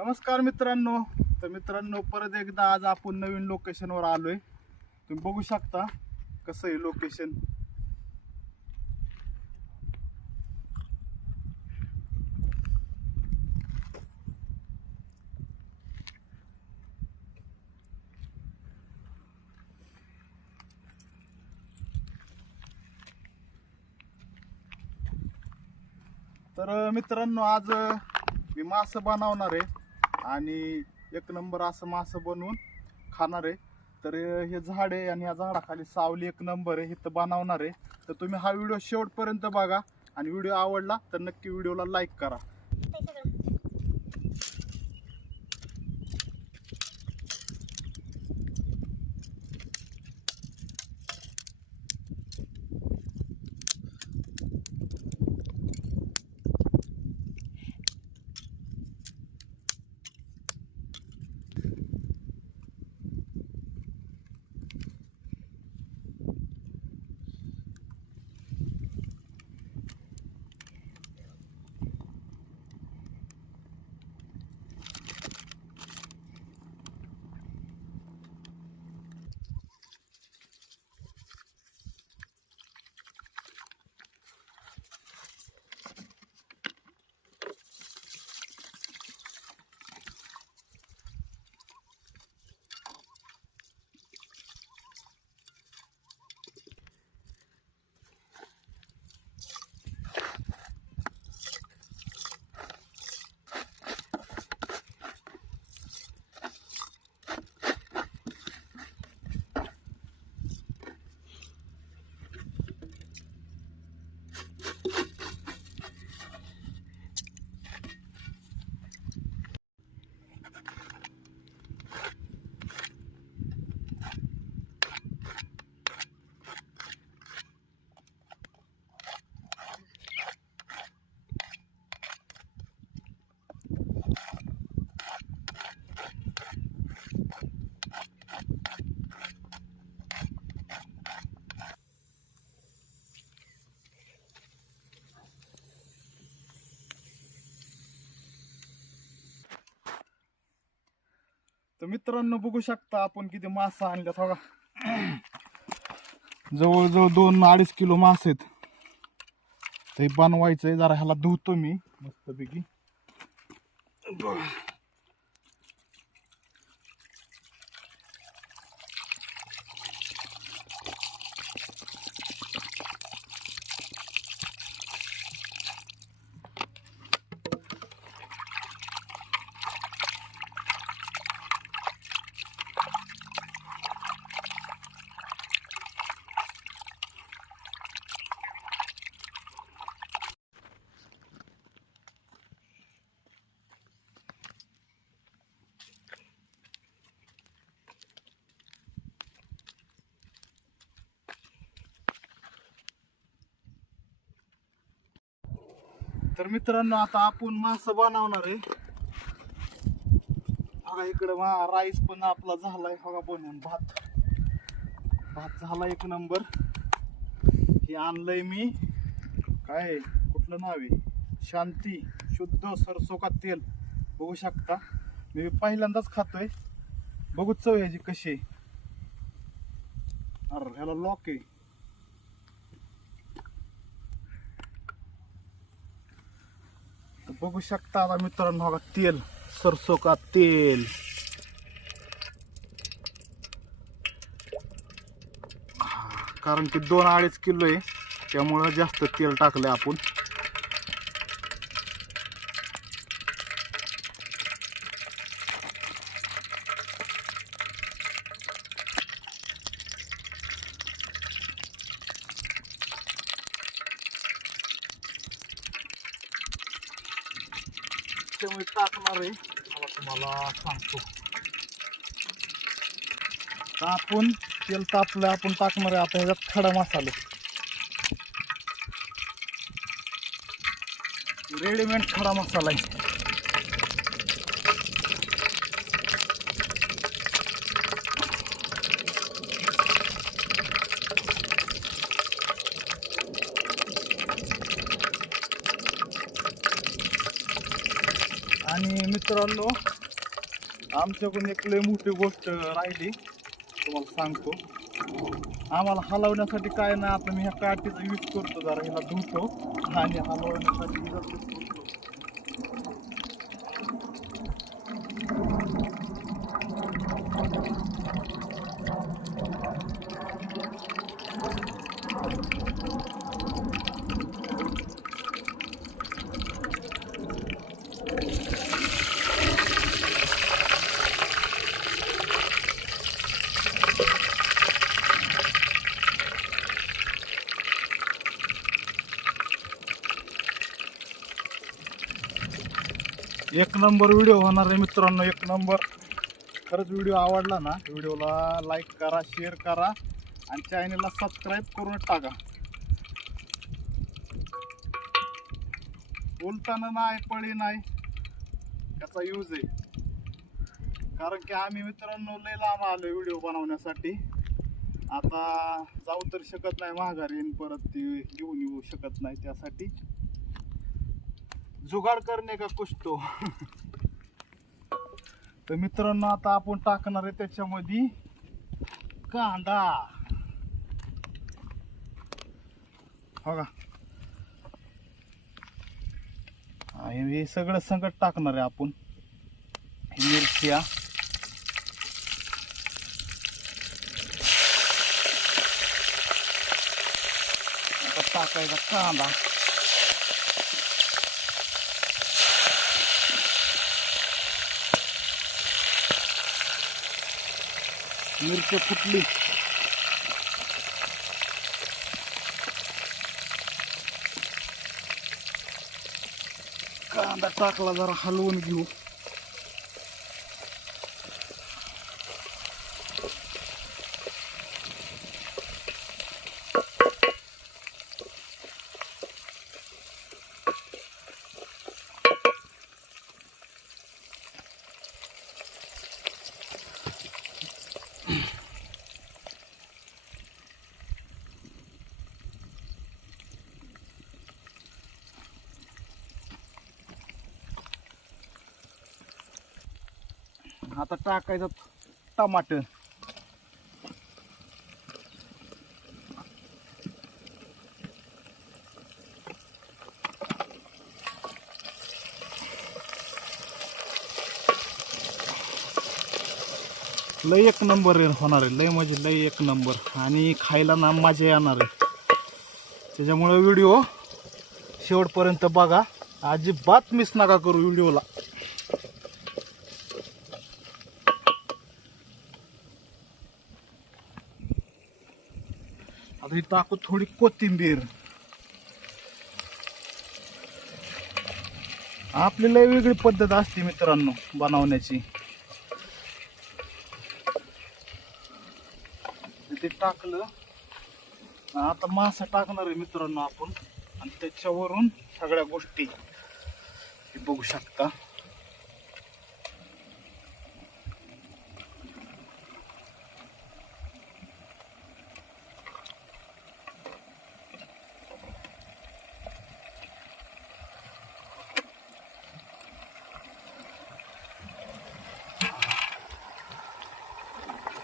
नमस्कार मित्रांनो, परत एकदा आज आपण नवीन लोकेशनवर आलोय. तुम्ही बघू शकता कसं आहे लोकेशन. तर मित्रांनो, आज मी मासं बनवणार आहे आणि एक नंबर असं मासं बनवून खाणार आहे. तर हे झाड आहे आणि या झाडाखाली सावली एक नंबर आहे, इथं बनवणार आहे. तर तुम्ही हा व्हिडिओ शेवटपर्यंत बघा आणि व्हिडिओ आवडला तर नक्की व्हिडिओला लाईक करा. तर मित्रांनो, बघू शकता आपण किती मासा आणल्यात. बघा, जवळजवळ 2-2.5 किलो मास आहेत. ते बनवायचंय. जरा ह्याला धुतो मी मस्तपैकी. तर मित्रांनो, आता आपण मासं बनवणार आहे. बघा, इकडं राईस पण आपला झालाय. बघा बनवून भात झाला एक नंबर. हे आणलंय मी, काय कुठलं नाव आहे, शांती शुद्ध सरसों का तेल. बघू शकता, मी पहिल्यांदाच खातोय. बघू चव ह्याची कशी आहे. अरे ह्याला लॉक आहे. बघू शकता आता मित्रांनो, बघा तेल, सरसों का तेल. कारण की 2-2.5 किलो आहे, त्यामुळं जास्त तेल टाकलंय आपण. त्यामुळे टाकणार आहे. मला तुम्हाला सांगतो, आपण तेल तापलं, आपण टाकणार आहे आता ह्याच्यात खडा मसाला. रेडीमेड खडा मसाला आहे. आणि मित्रांनो, आमच्याकडून एक लय मोठी गोष्ट राहिली, तुम्हाला सांगतो. आम्हाला हलवण्यासाठी काय ना, आता मी ह्या काठीचा यूज करतो, जरा ह्याला धुतो आणि हलवण्यासाठी करतो. एक नंबर व्हिडिओ होणार आहे मित्रांनो, एक नंबर. खरंच व्हिडिओ आवडला ना, व्हिडिओला लाईक करा, शेअर करा आणि चॅनलला सबस्क्राईब करून टाका. बोलताना नाही, पळी नाही, त्याचा यूज आहे. कारण की आम्ही मित्रांनो लय लांब आलो व्हिडिओ बनवण्यासाठी. आता जाऊ तर शकत नाही माघारी, परत ती घेऊन येऊ शकत नाही, त्यासाठी जुगाड करणे का कुछ तो. तर मित्रांनो, आता आपण टाकणार आहे त्याच्यामध्ये कांदा. बघा, हे सगळं संगत टाकणार आहे आपण. मिरच्या, आता टाकायचा कांदा. मिरची फुटली, कांदा टाकला, जरा हलवून घेऊ. आता टाकायचं टमाटर. लय एक नंबर होणार आहे, लय म्हणजे लय एक नंबर. आणि खायला ना मजा येणार आहे. त्याच्यामुळे व्हिडिओ शेवटपर्यंत बघा, अजिबात मिस नका करू व्हिडिओला. आता ही टाकू थोडी कोथिंबीर. आपली लय वेगळी पद्धत असते मित्रांनो बनवण्याची. ते टाकलं, आता मासा टाकणार आहे मित्रांनो आपण. आणि त्याच्यावरून सगळ्या गोष्टी बघू शकता.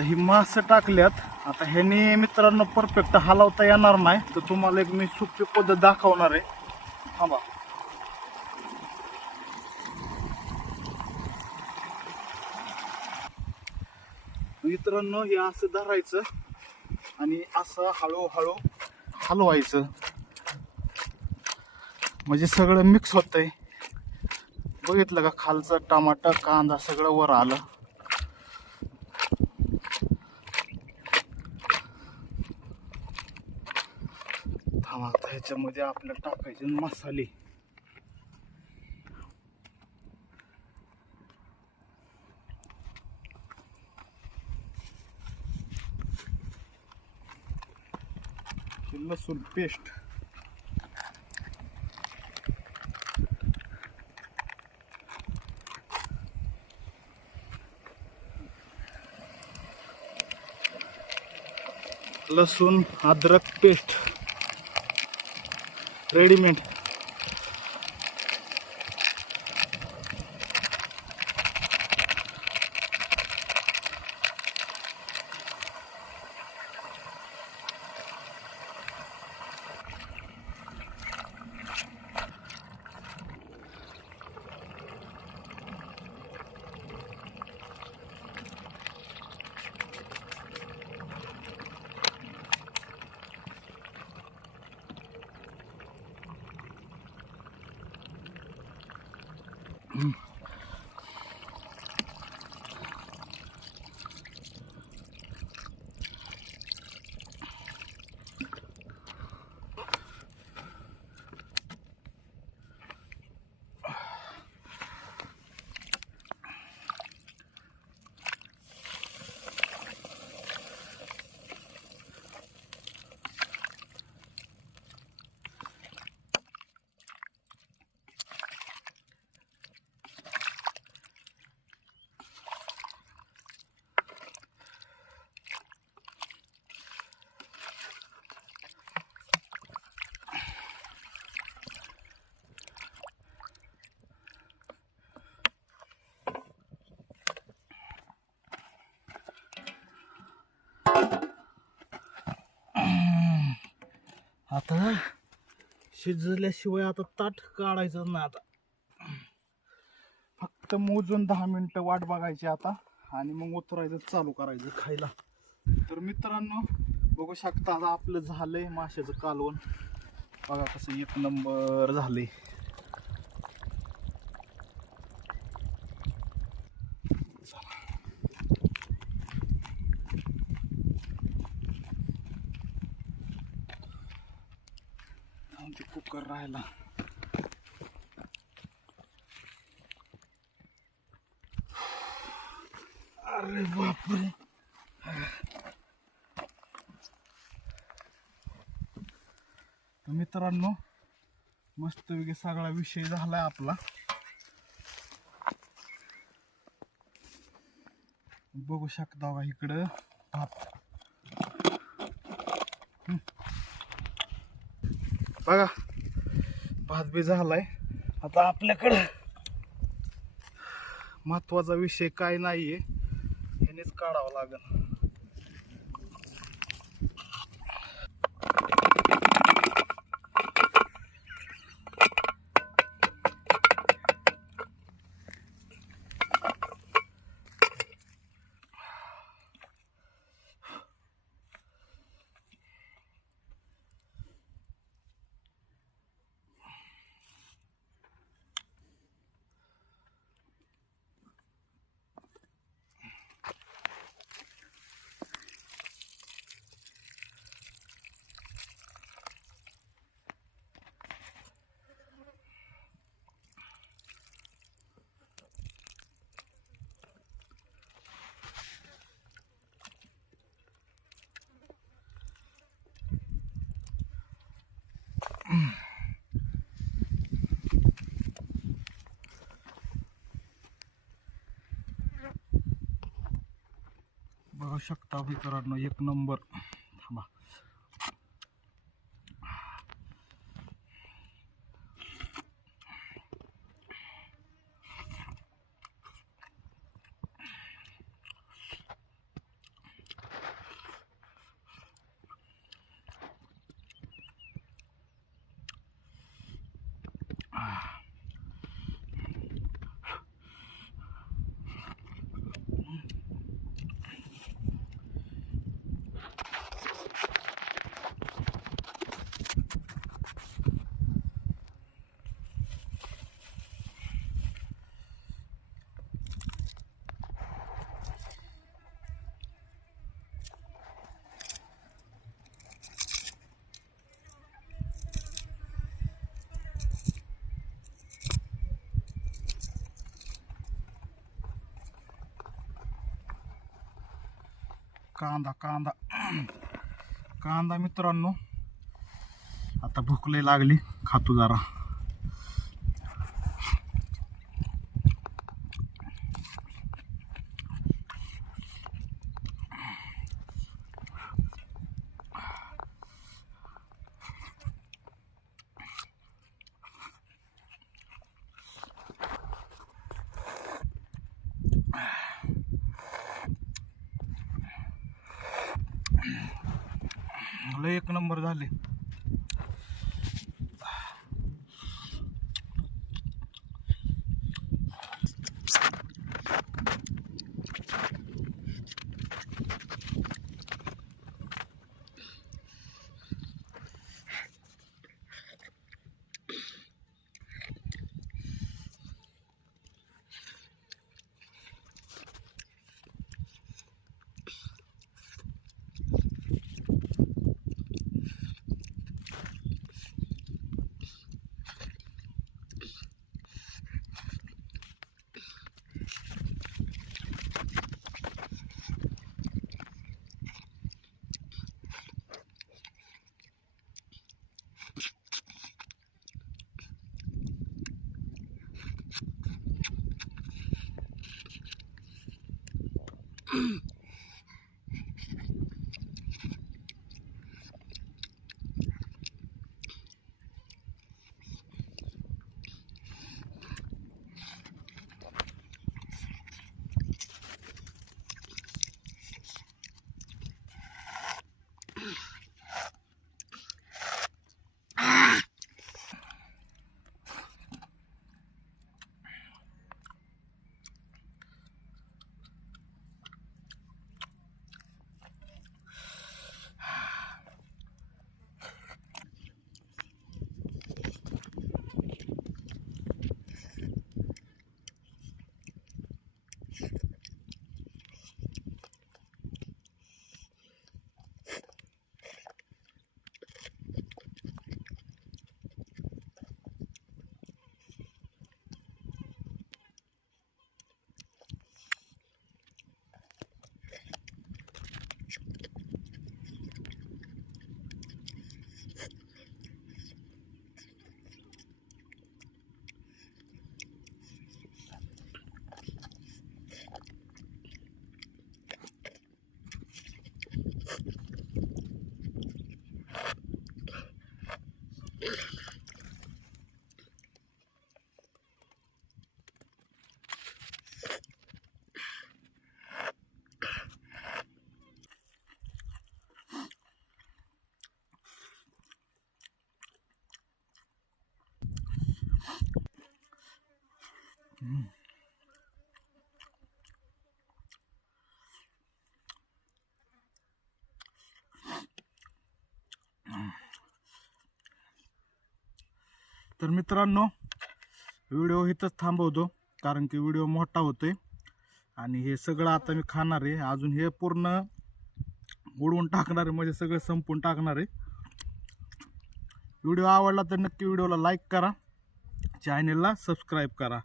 ही मासे टाकल्यात. आता ह्याने मित्रांनो परफेक्ट हलवता येणार नाही, तर तुम्हाला एक मी सोपी पद्धत दाखवणार आहे. थांबा. मित्रांनो, हे असं धरायचं आणि असं हळूहळू हलवायचं, म्हणजे सगळं मिक्स होतंय. बघितलं का, खालचं टमाटर, कांदा सगळं वर आलं. आता ह्याच्यामध्ये आपल्याला टाकायचे मसाले. लसूण पेस्ट, लसूण अद्रक पेस्ट रेडीमेड. आता शिजल्याशिवाय आता ताट काढायचं ना. आता फक्त मोजून 10 मिनिटं वाट बघायची आता आणि मग उतरायचं चालू करायचं खायला. तर मित्रांनो बघू शकता आता आपलं झालंय माशाचं कालवण. बघा कसं एक नंबर झालंय. ते कुकर राहिला. अरे बापरे. तर मित्रांनो मस्तपैकी सगळा विषय झालाय आपला. बघू शकता बघा इकडं भात. बघा भात बी झालाय. आता आपल्याकडं महत्वाचा विषय काय नाहीये, ह्यानेच काढावं लागेल. बघू शकता मित्रांनो एक नंबर. थांबा. कांदा कांदा कांदा मित्रांनो आता भूक लय लागली, खातो जरा. लय एक नंबर झाले. तर मित्रांनो, व्हिडिओ इथंच थांबवतो, कारण की व्हिडिओ मोठा होतोय आणि हे सगळं आता मी खाणार आहे. अजून हे पूर्ण उडवून टाकणार आहे, म्हणजे सगळं संपून टाकणार आहे. व्हिडिओ आवडला तर नक्की व्हिडिओला लाईक करा, चॅनलला सबस्क्राईब करा.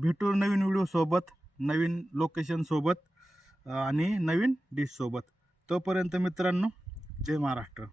भेटू नवीन व्हिडिओसोबत, नवीन लोकेशनसोबत आणि नवीन डिशसोबत. तोपर्यंत मित्रांनो, जय महाराष्ट्र.